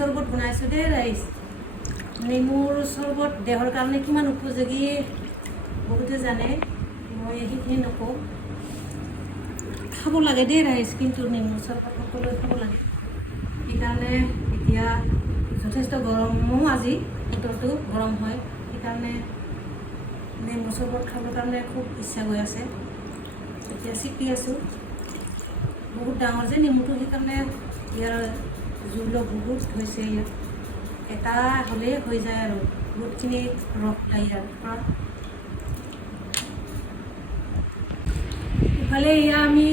চৰবত বনাইছোঁ দেই ৰাইজ। নেমুৰ চৰবত দেহৰ কাৰণে কিমান উপযোগী বহুতে জানে, মই সেইখিনি নকওঁ। খাব লাগে দেই ৰাইজ, কিন্তু নেমুৰ চৰবত সকলোৱে খাব লাগে। সেইকাৰণে এতিয়া যথেষ্ট গৰমো, আজি বতৰটো গৰম হয়, সেইকাৰণে নেমুৰ চৰবত খাবৰ কাৰণে খুব ইচ্ছা গৈ আছে। এতিয়া চিপি আছোঁ, বহুত ডাঙৰ যে নেমুটো, সেইকাৰণে ইয়াৰ জোলো বহুত হৈছে। ইয়াত এটা হ'লেই হৈ যায় আৰু বহুতখিনি ৰস ওলাই ইয়াৰ পৰা। ইফালে এয়া আমি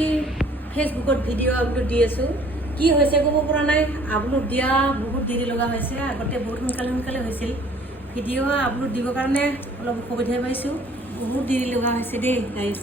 ফেচবুকত ভিডিঅ' আপলোড দি আছোঁ। কি হৈছে ক'ব পৰা নাই, আপলোড দিয়া বহুত দেৰি লগা হৈছে। আগতে বহুত সোনকালে হৈছিল। ভিডিঅ' আপলোড দিবৰ কাৰণে অলপ অসুবিধা পাইছোঁ, বহুত দেৰি লগা হৈছে দেই গাইজ।